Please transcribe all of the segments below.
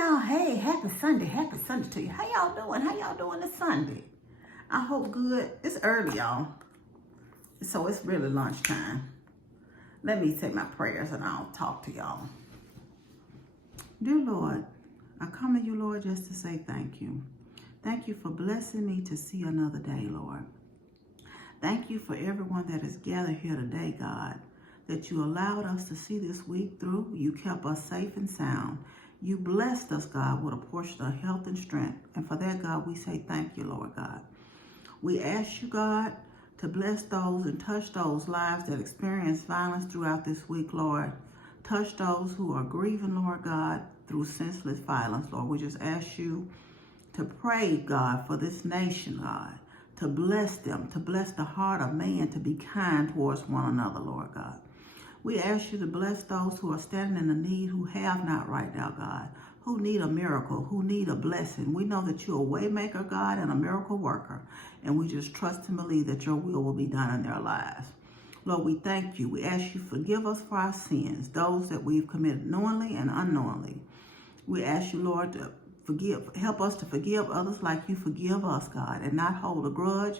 y'all. Hey, happy Sunday to you. How y'all doing? How y'all doing this Sunday? I hope good. It's early, y'all. So it's really lunchtime. Let me say my prayers and I'll talk to y'all. Dear Lord, I come to you, Lord, just to say thank you. Thank you for blessing me to see another day, Lord. Thank you for everyone that is gathered here today, God, that you allowed us to see this week through. You kept us safe and sound. You blessed us, God, with a portion of health and strength. And for that, God, we say thank you, Lord God. We ask you, God, to bless those and touch those lives that experience violence throughout this week, Lord. Touch those who are grieving, Lord God, through senseless violence, Lord. We just ask you to pray, God, for this nation, God, to bless them, to bless the heart of man, to be kind towards one another, Lord God. We ask you to bless those who are standing in the need, who have not right now, God, who need a miracle, who need a blessing. We know that you're a way maker, God, and a miracle worker, and we just trust and believe that your will be done in their lives. Lord, we thank you. We ask you to forgive us for our sins, those that we've committed knowingly and unknowingly. We ask you, Lord, to help us to forgive others like you forgive us, God, and not hold a grudge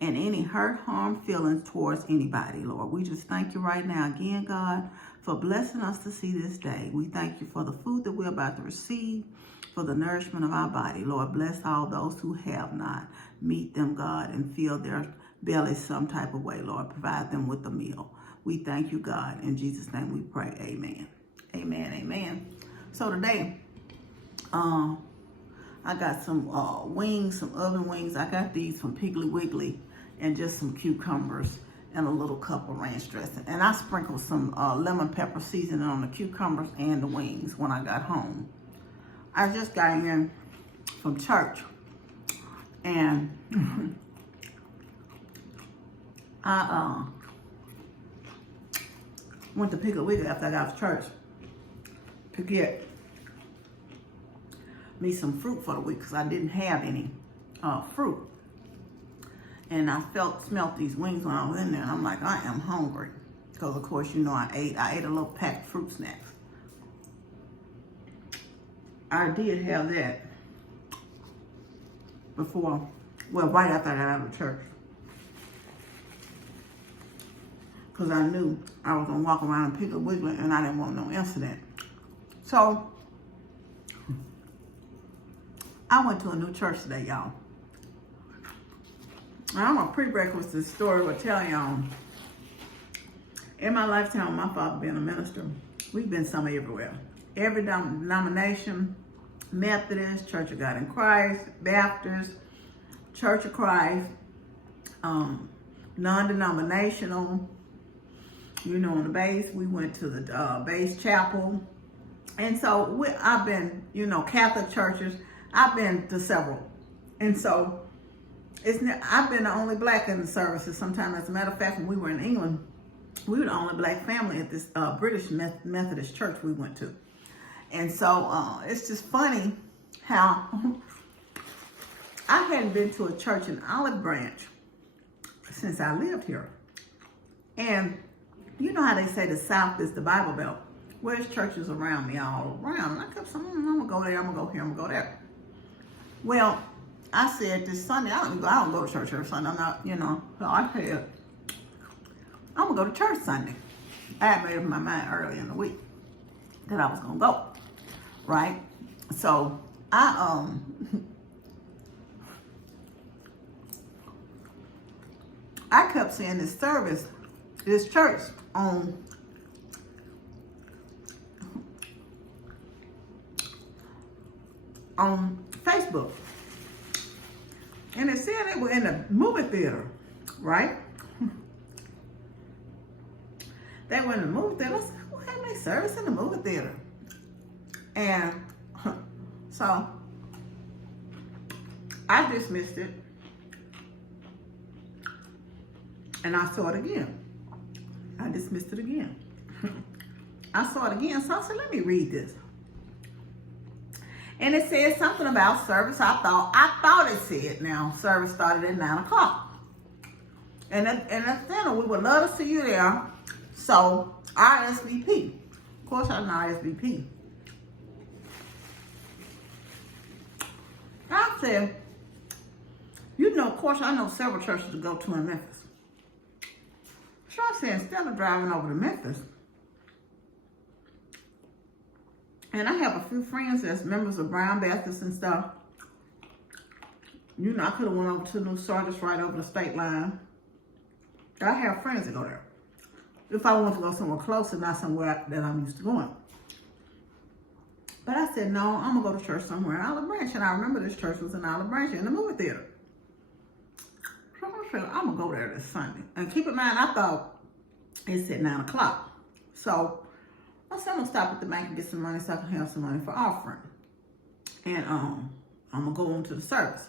and any hurt, harm, feelings towards anybody, Lord. We just thank you right now again, God, for blessing us to see this day. We thank you for the food that we're about to receive, for the nourishment of our body. Lord, bless all those who have not. Meet them, God, and fill their bellies some type of way, Lord. Provide them with a meal. We thank you, God. In Jesus' name we pray. Amen. Amen. Amen. So today, I got some wings, some oven wings. I got these from Piggly Wiggly and just some cucumbers and a little cup of ranch dressing. And I sprinkled some lemon pepper seasoning on the cucumbers and the wings when I got home. I just got in from church and I went to Piggly Wiggly after I got off church to get me some fruit for the week because I didn't have any fruit. And I smelt these wings when I was in there, and I'm like, I am hungry. Because of course, you know, I ate a little pack of fruit snacks. I did have that before, well, right after I got out of church. Because I knew I was gonna walk around and Piggly Wiggly and I didn't want no incident. So I went to a new church today, y'all. I'm a pre-breakfast story will tell y'all. In my lifetime, my father being a minister, we've been some everywhere. Every denomination, Methodist, Church of God in Christ, Baptist, Church of Christ, non-denominational. You know, on the base, we went to the base chapel. And so I've been, you know, Catholic churches. I've been to several. And so I've been the only black in the services sometimes. As a matter of fact, when we were in England, we were the only black family at this British Methodist church we went to. And so it's just funny how I hadn't been to a church in Olive Branch since I lived here. And you know how they say the South is the Bible Belt. Where's churches around me all around? And I kept saying, I'm going to go there, I'm going to go here, I'm going to go there. Well, I said this Sunday, I don't go to church every Sunday. I'm not, you know, so I said, I'm going to go to church Sunday. I had made up my mind early in the week that I was going to go, right? So I kept seeing this service, this church on Facebook. And it said they were in a movie theater, right? They were in the movie theater. I said, who had their service in the movie theater? And so I dismissed it. And I saw it again. I dismissed it again. I saw it again, so I said, let me read this. And it said something about service. I thought it said now service started at 9 o'clock. And at dinner, we would love to see you there. So RSVP. Of course, I'm not RSVP. I said, you know, of course, I know several churches to go to in Memphis. So I said, instead of driving over to Memphis, and I have a few friends that's members of Brown Baptist and stuff. You know, I could have went over to New Sardis right over the state line. I have friends that go there. If I want to go somewhere closer, not somewhere that I'm used to going. But I said, no, I'm going to go to church somewhere in Olive Branch. And I remember this church was in Olive Branch in the movie theater. So I said, I'm going to go there this Sunday. And keep in mind, I thought it's at 9 o'clock. So I said, I'm going to stop at the bank and get some money so I can have some money for offering. And I'm going to go on to the service.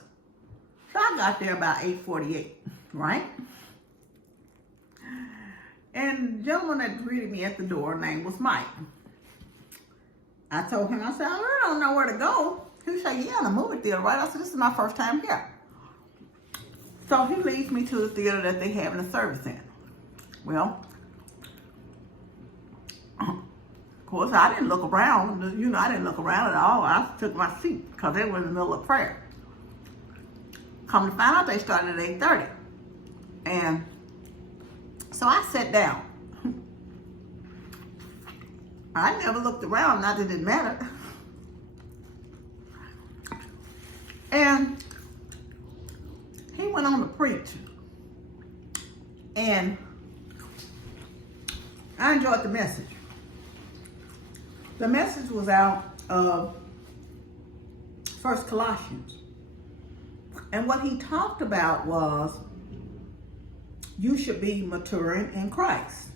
So I got there about 8:48, right? And the gentleman that greeted me at the door, name was Mike. I told him, I said, I really don't know where to go. He said, yeah, the movie theater, right? I said, this is my first time here. So he leads me to the theater that they have in the service in. Well, of course, I didn't look around. You know, I didn't look around at all. I took my seat because they were in the middle of prayer. Come to find out, they started at 8:30. And so I sat down. I never looked around, not that it didn't matter. And he went on to preach. And I enjoyed the message. The message was out of 1 Colossians. And what he talked about was you should be maturing in Christ.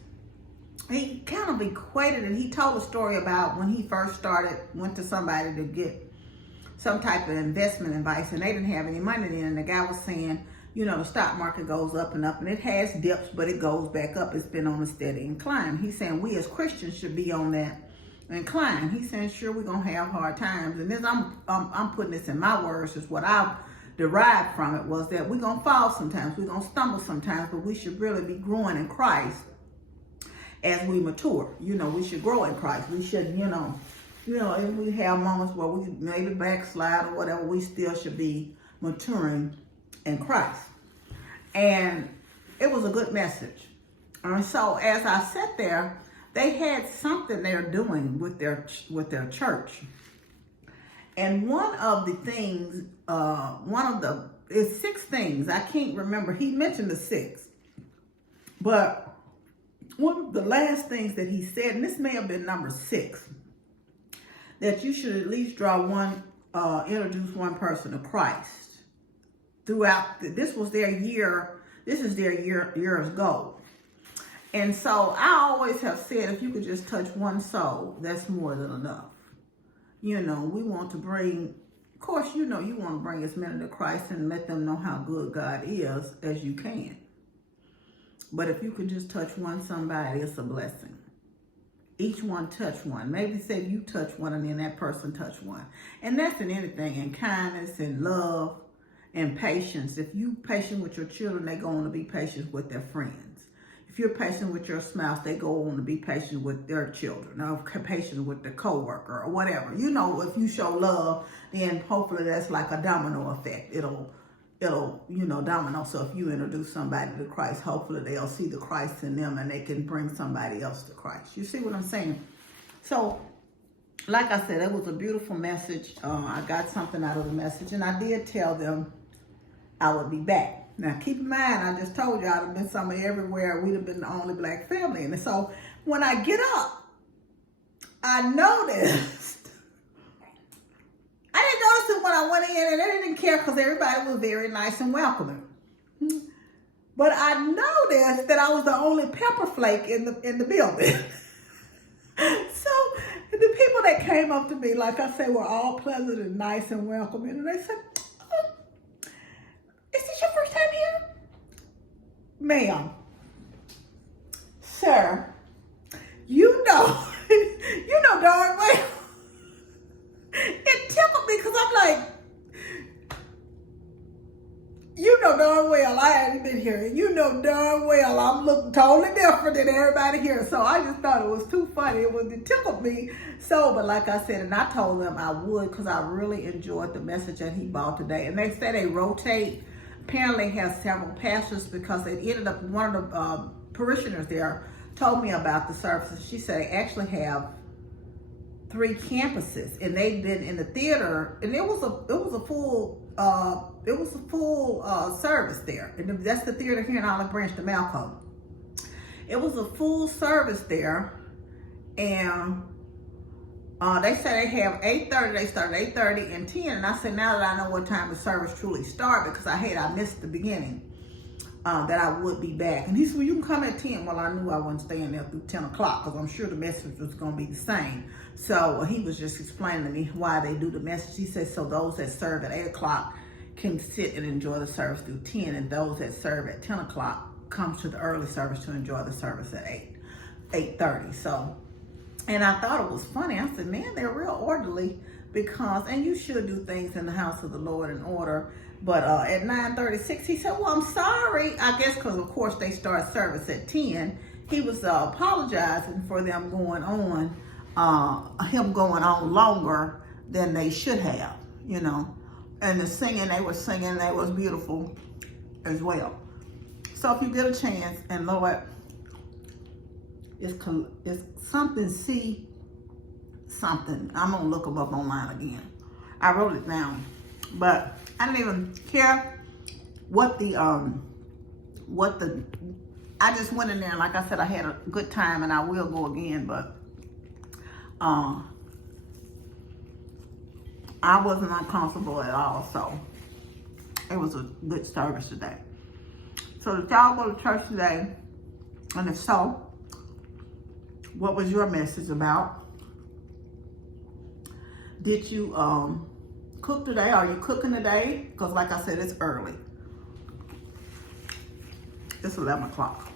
He kind of equated it. He told a story about when he first went to somebody to get some type of investment advice, and they didn't have any money then. And the guy was saying, you know, the stock market goes up and up, and it has dips, but it goes back up. It's been on a steady incline. He's saying we as Christians should be on that incline. He's saying, sure, we're going to have hard times. And this, I'm putting this in my words, is what I've derived from it, was that we're going to fall sometimes. We're going to stumble sometimes, but we should really be growing in Christ as we mature. You know, we should grow in Christ. We should, you know, if we have moments where we maybe backslide or whatever, we still should be maturing in Christ. And it was a good message. And so as I sat there, they had something they're doing with their church. And one of the things, it's 6 things. I can't remember. He mentioned the 6. But one of the last things that he said, and this may have been number 6, that you should at least introduce one person to Christ throughout. This is their year's goal. And so I always have said, if you could just touch one soul, that's more than enough. You know, we want to bring, of course, you know, you want to bring as many to Christ and let them know how good God is as you can. But if you could just touch somebody, it's a blessing. Each one touch one. Maybe say you touch one and then that person touch one. And that's in anything, in kindness, in love, and patience. If you patient with your children, they go on to be patient with their friends. If you're patient with your spouse, they go on to be patient with their children, or patient with their coworker, or whatever. You know, if you show love, then hopefully that's like a domino effect. It'll domino. So if you introduce somebody to Christ, hopefully they'll see the Christ in them and they can bring somebody else to Christ. You see what I'm saying? So, like I said, it was a beautiful message. I got something out of the message, and I did tell them I would be back. Now, keep in mind, I just told you I'd have been somewhere everywhere. We'd have been the only black family. And so when I get up, I noticed, I didn't notice it when I went in, and they didn't care because everybody was very nice and welcoming. But I noticed that I was the only pepper flake in the building. So the people that came up to me, like I say, were all pleasant and nice and welcoming. And they said, is this your first time here? Ma'am, sir, you know darn well. It tickled me because I'm like, you know darn well I ain't been here. And you know darn well I'm looking totally different than everybody here. So I just thought it was too funny. It tickled me. So, but like I said, and I told them I would because I really enjoyed the message that he brought today. And they say they rotate. Apparently has several pastors because it ended up, one of the parishioners there told me about the services. She said they actually have 3 campuses, and they've been in the theater, and it was a full service there. And that's the theater here in Olive Branch, the Malcolm. It was a full service there, and they say they have 8:30. They started 8:30 and 10. And I said, now that I know what time the service truly started, because I missed the beginning, that I would be back. And he said, well, you can come at 10. Well, I knew I wasn't staying there through 10 o'clock because I'm sure the message was going to be the same. So he was just explaining to me why they do the message. He said, so those that serve at 8 o'clock can sit and enjoy the service through 10. And those that serve at 10 o'clock come to the early service to enjoy the service at 8:30. So, and I thought it was funny. I said, man, they're real orderly because, and you should do things in the house of the Lord in order. But at 9:36, he said, well, I'm sorry. I guess because, of course, they start service at 10. He was apologizing for them going on, longer than they should have, you know. And the singing, they were singing, they was beautiful as well. So if you get a chance, and Lord, it's something, see something. I'm going to look them up online again. I wrote it down. But I didn't even care what I just went in there, and like I said, I had a good time, and I will go again, but I wasn't uncomfortable at all, so it was a good service today. So did y'all go to church today? And if so, what was your message about? Did you cook today? Are you cooking today? Because like I said, it's early. It's 11 o'clock.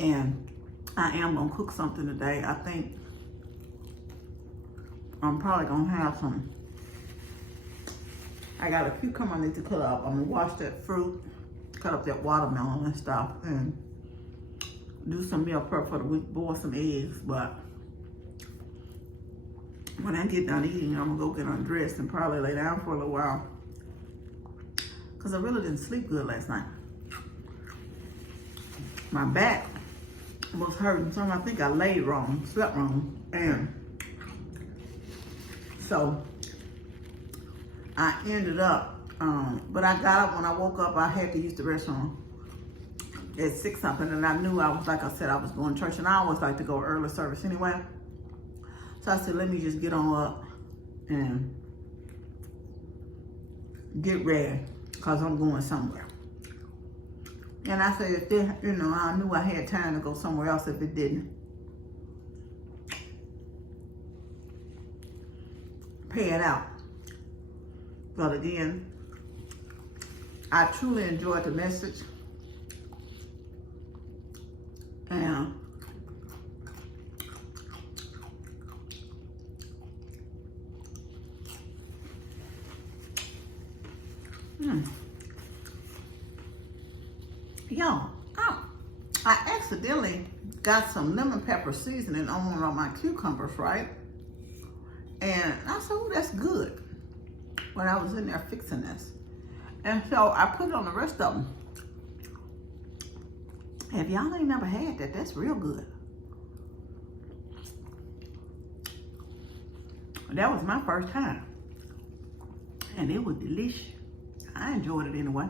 And I am going to cook something today. I think I'm probably going to have some. I got a cucumber I need to cut up. I'm going to wash that fruit, cut up that watermelon and stuff, and do some meal prep for the week, boil some eggs. But when I get done eating, I'm going to go get undressed and probably lay down for a little while. Because I really didn't sleep good last night. My back was hurting, so I think I laid wrong, slept wrong. And so I ended up, but I got up when I woke up. I had to use the restroom at 6 something, and I knew I was, like I said, I was going to church, and I always like to go early service anyway. So I said, let me just get on up and get ready, because I'm going somewhere. And I said, if there, you know, I knew I had time to go somewhere else if it didn't pay it out. But again, I truly enjoyed the message. And y'all, I accidentally got some lemon pepper seasoning on one of my cucumbers, right? And I said, oh, that's good, when I was in there fixing this. And so I put it on the rest of them. If y'all ain't never had that, that's real good. That was my first time. And it was delicious. I enjoyed it anyway.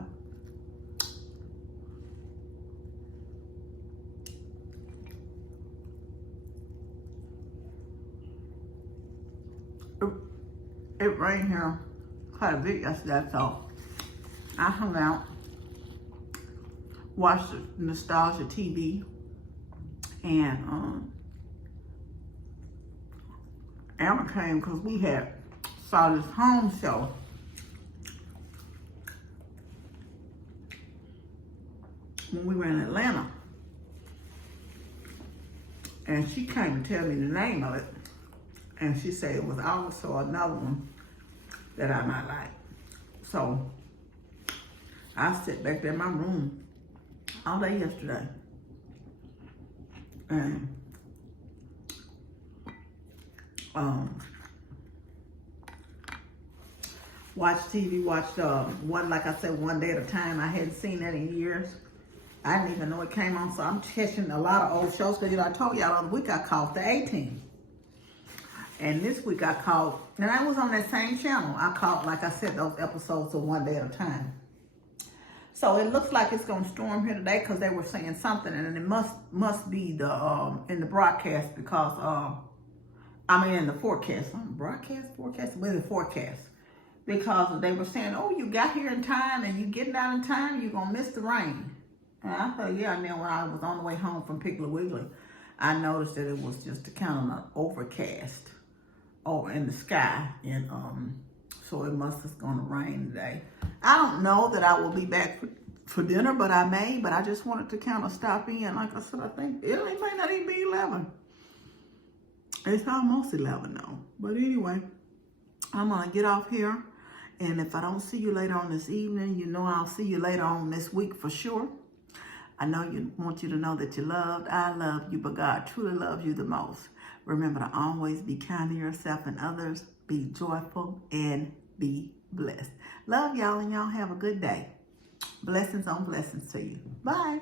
It rained here quite a bit yesterday, so I hung out, watched the Nostalgia TV, and Emma came because we had saw this home show. When we were in Atlanta, and she came to tell me the name of it, and she said it was also another one that I might like. So I sit back there in my room all day yesterday. And watched TV, watched one, like I said, One Day at a Time. I hadn't seen that in years. I didn't even know it came on, so I'm catching a lot of old shows. Because, I told y'all the other week I caught the A-Team. And this week I caught, and I was on that same channel. I caught, like I said, those episodes of One Day at a Time. So it looks like it's going to storm here today because they were saying something. And it must be the in the broadcast because, in the forecast. Forecast, but in the forecast. Because they were saying, oh, you got here in time and you getting out in time, you're going to miss the rain. And I thought, yeah, and then when I was on the way home from Piggly Wiggly, I noticed that it was just a kind of an overcast over in the sky. And so it must have going to rain today. I don't know that I will be back for dinner, but I may. But I just wanted to kind of stop in. Like I said, I think it may not even be 11. It's almost 11 now. But anyway, I'm going to get off here. And if I don't see you later on this evening, I'll see you later on this week for sure. I want you to know that you're loved. I love you, but God truly loves you the most. Remember to always be kind to yourself and others. Be joyful and be blessed. Love y'all, and y'all have a good day. Blessings on blessings to you. Bye.